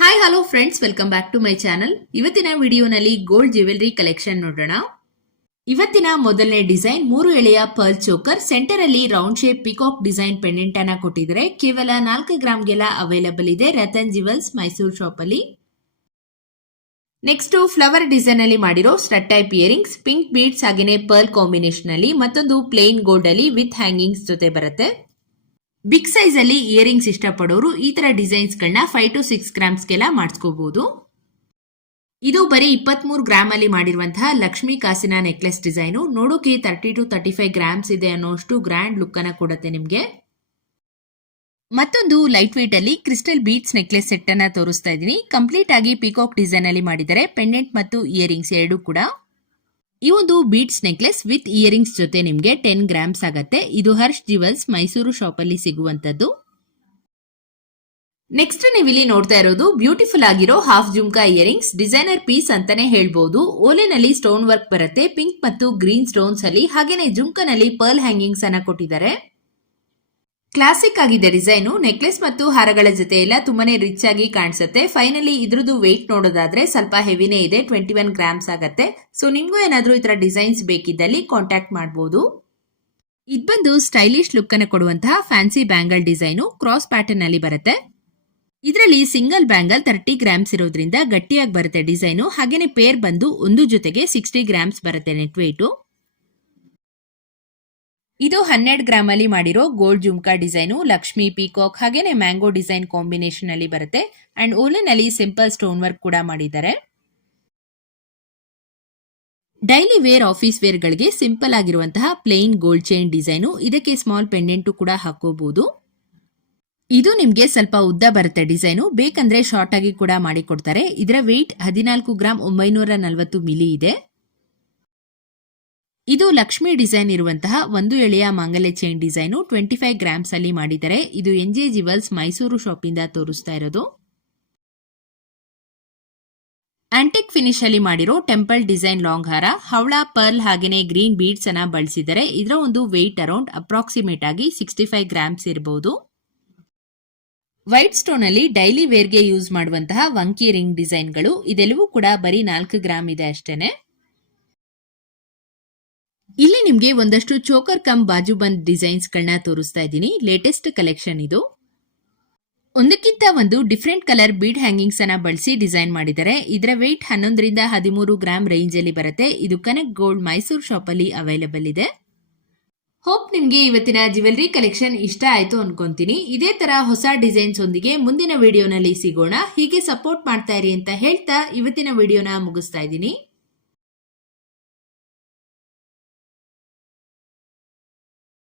Hi hello friends welcome back to my channel ಇವತ್ತಿನ ವಿಡಿಯೋನಲ್ಲಿ gold jewellery collection ನೋಡೋಣ. ಇವತ್ತಿನ ಮೊದಲನೇ ಡಿಸೈನ್ ಮೂರು ಎಳೆಯ ಪರ್ಲ್ ಚೋಕರ್ ಸೆಂಟರ್ ಅಲ್ಲಿ round shape peacock design pendant ಅನ್ನ ಕೊಟ್ಟಿದ್ರೆ ಕೇವಲ ನಾಲ್ಕು ಗ್ರಾಮ್ಗೆಲ್ಲ ಅವೈಲಬಲ್ ಇದೆ ರತನ್ ಜಿವೆಲ್ಸ್ ಮೈಸೂರು ಶಾಪ್ ಅಲ್ಲಿ. ನೆಕ್ಸ್ಟ್ ಫ್ಲವರ್ ಡಿಸೈನ್ ಅಲ್ಲಿ ಮಾಡಿರೋ stud type earrings pink beads ಹಾಗೇನೆ ಪರ್ಲ್ ಕಾಂಬಿನೇಷನ್ ಅಲ್ಲಿ ಮತ್ತೊಂದು ಪ್ಲೇನ್ ಗೋಲ್ಡ್ ಅಲ್ಲಿ ವಿತ್ ಹ್ಯಾಂಗಿಂಗ್ಸ್ ಜೊತೆ ಬರುತ್ತೆ. ಬಿಗ್ ಅಲ್ಲಿ ಇಯರಿಂಗ್ಸ್ ಇಷ್ಟಪಡೋರು ಈ ತರ ಡಿಸೈನ್ಸ್ ಗಳನ್ನ ಫೈವ್ ಟು ಸಿಕ್ಸ್ ಗ್ರಾಮ್ಸ್ಗೆಲ್ಲ ಮಾಡಿಸ್ಕೋಬಹುದು ಇದು ಬರೀ ಇಪ್ಪತ್ಮೂರು ಗ್ರಾಮ್ ಅಲ್ಲಿ ಮಾಡಿರುವಂತಹ ಲಕ್ಷ್ಮಿ ಕಾಸಿನ ನೆಕ್ಲೆಸ್ ಡಿಸೈನು ನೋಡೋಕೆ thirty two thirty five grams ಇದೆ ಅನ್ನೋಷ್ಟು ಗ್ರ್ಯಾಂಡ್ ಲುಕ್ ಅನ್ನ ಕೊಡುತ್ತೆ ನಿಮ್ಗೆ. ಮತ್ತೊಂದು ಲೈಟ್ ವೇಟ್ ಅಲ್ಲಿ ಕ್ರಿಸ್ಟಲ್ ಬೀಟ್ಸ್ ನೆಕ್ಲೆಸ್ ಸೆಟ್ ಅನ್ನ ತೋರಿಸ್ತಾ ಇದ್ದೀನಿ. ಕಂಪ್ಲೀಟ್ ಆಗಿ ಪಿಕಾಕ್ ಡಿಸೈನ್ ಅಲ್ಲಿ ಮಾಡಿದರೆ ಪೆಂಡೆಂಟ್ ಮತ್ತು ಇಯರಿಂಗ್ಸ್ ಎರಡೂ ಕೂಡ. ಈ ಒಂದು ಬೀಟ್ಸ್ ನೆಕ್ಲೆಸ್ ವಿತ್ ಇಯರಿಂಗ್ಸ್ ಜೊತೆ ನಿಮಗೆ ಟೆನ್ ಗ್ರಾಮ್ಸ್ ಆಗತ್ತೆ. ಇದು ಹರ್ಷ್ ಜಿವೆಲ್ಸ್ ಮೈಸೂರು ಶಾಪ್ ಅಲ್ಲಿ ಸಿಗುವಂತದ್ದು ನೆಕ್ಸ್ಟ್ ನೀವು ಇಲ್ಲಿ ನೋಡ್ತಾ ಇರೋದು ಬ್ಯೂಟಿಫುಲ್ ಆಗಿರೋ half jhumka earrings designer piece ಅಂತಾನೆ ಹೇಳ್ಬಹುದು ಓಲೆನಲ್ಲಿ ಸ್ಟೋನ್ ವರ್ಕ್ ಬರುತ್ತೆ ಪಿಂಕ್ ಮತ್ತು ಗ್ರೀನ್ ಸ್ಟೋನ್ಸ್ ಅಲ್ಲಿ. ಹಾಗೇನೆ ಜುಮ್ಕನಲ್ಲಿ ಪರ್ಲ್ ಹ್ಯಾಂಗಿಂಗ್ಸ್ ಅನ್ನ ಕೊಟ್ಟಿದ್ದಾರೆ. ಕ್ಲಾಸಿಕ್ ಆಗಿದೆ ಡಿಸೈನು ನೆಕ್ಲೆಸ್ ಮತ್ತು ಹಾರಗಳ ಜೊತೆ ಎಲ್ಲ ತುಂಬಾನೇ ರಿಚ್ ಆಗಿ ಕಾಣಿಸುತ್ತೆ. ಫೈನಲಿ ಇದ್ರದ್ದು ವೆಯ್ಟ್ ನೋಡೋದಾದ್ರೆ ಸ್ವಲ್ಪ ಹೆವಿನೇ ಇದೆ ಟ್ವೆಂಟಿ ಒನ್ ಗ್ರಾಮ್ಸ್ ಆಗತ್ತೆ. ಸೊ ನಿಮಗೂ ಏನಾದರೂ ಈ ಥರ ಡಿಸೈನ್ಸ್ ಬೇಕಿದ್ದಲ್ಲಿ ಕಾಂಟ್ಯಾಕ್ಟ್ ಮಾಡಬಹುದು ಇದು ಬಂದು ಸ್ಟೈಲಿಶ್ ಲುಕ್ ಅನ್ನು ಕೊಡುವಂತಹ fancy bangle design cross pattern ಅಲ್ಲಿ ಬರುತ್ತೆ. ಇದರಲ್ಲಿ ಸಿಂಗಲ್ ಬ್ಯಾಂಗಲ್ ತರ್ಟಿ ಗ್ರಾಮ್ಸ್ ಇರೋದ್ರಿಂದ ಗಟ್ಟಿಯಾಗಿ ಬರುತ್ತೆ ಡಿಸೈನು ಹಾಗೇನೆ ಪೇರ್ ಬಂದು ಒಂದು ಜೊತೆಗೆ ಸಿಕ್ಸ್ಟಿ ಗ್ರಾಮ್ಸ್ ಬರುತ್ತೆ ನೆಟ್ ವೇಟು ಇದು ಹನ್ನೆರಡು ಗ್ರಾಮ್ ಅಲ್ಲಿ ಮಾಡಿರೋ gold jhumka design, Lakshmi, peacock ಹಾಗೇನೆ ಮ್ಯಾಂಗೋ ಡಿಸೈನ್ ಕಾಂಬಿನೇಷನ್ ಅಲ್ಲಿ ಬರುತ್ತೆ. ಅಂಡ್ ಓಲನ್ ಅಲ್ಲಿ ಸಿಂಪಲ್ ಸ್ಟೋನ್ ವರ್ಕ್ ಕೂಡ ಮಾಡಿದ್ದಾರೆ. ಡೈಲಿ ವೇರ್ ಆಫೀಸ್ ವೇರ್ ಗಳಿಗೆ ಸಿಂಪಲ್ ಆಗಿರುವಂತಹ ಪ್ಲೇನ್ ಗೋಲ್ಡ್ ಚೈನ್ ಡಿಸೈನು, ಇದಕ್ಕೆ ಸ್ಮಾಲ್ ಪೆಂಡೆಂಟು ಕೂಡ ಹಾಕೋಬಹುದು ಇದು ನಿಮ್ಗೆ ಸ್ವಲ್ಪ ಉದ್ದ ಬರುತ್ತೆ ಡಿಸೈನು, ಬೇಕಂದ್ರೆ ಶಾರ್ಟ್ ಆಗಿ ಕೂಡ ಮಾಡಿಕೊಡ್ತಾರೆ. ಇದರ ವೆಯ್ಟ್ ಹದಿನಾಲ್ಕು ಗ್ರಾಮ್ ಒಂಬೈನೂರ ನಲವತ್ತು ಮಿಲಿ ಇದೆ. ಇದು ಲಕ್ಷ್ಮಿ ಡಿಸೈನ್ ಇರುವಂತಹ ಒಂದು ಎಳೆಯ ಮಾಂಗಲ್ಯ chain design twenty five grams ಅಲ್ಲಿ ಮಾಡಿದ್ದಾರೆ ಇದು N J jewels Mysuru shop ಇಂದ ತೋರಿಸ್ತಾ ಇರೋದು. ಆಂಟಿಕ್ ಫಿನಿಶ್ ಅಲ್ಲಿ ಮಾಡಿರೋ ಟೆಂಪಲ್ ಡಿಸೈನ್ ಲಾಂಗ್ ಹಾರ, ಹವಳ ಪರ್ಲ್ ಹಾಗೆಯೇ ಗ್ರೀನ್ ಬೀಡ್ಸ್ ಅನ್ನ ಬಳಸಿದರೆ ಇದರ ಒಂದು ವೆಯ್ಟ್ ಅರೌಂಡ್ ಅಪ್ರಾಕ್ಸಿಮೇಟ್ ಆಗಿ ಸಿಕ್ಸ್ಟಿ ಫೈವ್ ಗ್ರಾಮ್ಸ್ ಇರಬಹುದು ವೈಟ್ ಸ್ಟೋನ್ ಅಲ್ಲಿ ಡೈಲಿ ವೇರ್ಗೆ ಯೂಸ್ ಮಾಡುವಂತಹ ವಂಕಿ ರಿಂಗ್ ಡಿಸೈನ್ಗಳು ಇದೆಲ್ಲವೂ ಕೂಡ ಬರೀ ನಾಲ್ಕು ಗ್ರಾಮ್ ಇದೆ ಅಷ್ಟೇನೆ. ಇಲ್ಲಿ ನಿಮ್ಗೆ ಒಂದಷ್ಟು ಚೋಕರ್ ಕಮ್ ಬಾಜು ಬಂದ್ ಡಿಸೈನ್ಸ್ ಗಳನ್ನ ತೋರಿಸ್ತಾ ಇದ್ದೀನಿ. ಲೇಟೆಸ್ಟ್ ಕಲೆಕ್ಷನ್ ಇದು. ಒಂದಕ್ಕಿಂತ ಒಂದು ಡಿಫ್ರೆಂಟ್ ಕಲರ್ ಬೀಡ್ ಹ್ಯಾಂಗಿಂಗ್ಸ್ ಅನ್ನ ಬಳಸಿ ಡಿಸೈನ್ ಮಾಡಿದ್ದಾರೆ. ಇದರ ವೆಯ್ಟ್ ಹನ್ನೊಂದರಿಂದ ಹದಿಮೂರು ಗ್ರಾಮ್ ರೇಂಜ್ ಅಲ್ಲಿ ಬರುತ್ತೆ. ಇದು ಕನೆಕ್ಟ್ ಗೋಲ್ಡ್ ಮೈಸೂರು ಶಾಪ್ ಅಲ್ಲಿ ಅವೈಲೇಬಲ್ ಇದೆ. ಹೋಪ್ ನಿಮ್ಗೆ ಇವತ್ತಿನ ಜ್ಯುವೆಲ್ರಿ ಕಲೆಕ್ಷನ್ ಇಷ್ಟ ಆಯ್ತು ಅನ್ಕೊಂತೀನಿ. ಇದೇ ತರ ಹೊಸ ಡಿಸೈನ್ಸ್ ಒಂದಿಗೆ ಮುಂದಿನ ವಿಡಿಯೋನಲ್ಲಿ ಸಿಗೋಣ. ಹೀಗೆ ಸಪೋರ್ಟ್ ಮಾಡ್ತಾ ಇರಿ ಅಂತ ಹೇಳ್ತಾ ಇವತ್ತಿನ ವಿಡಿಯೋನ ಮುಗಿಸ್ತಾ ಇದ್ದೀನಿ.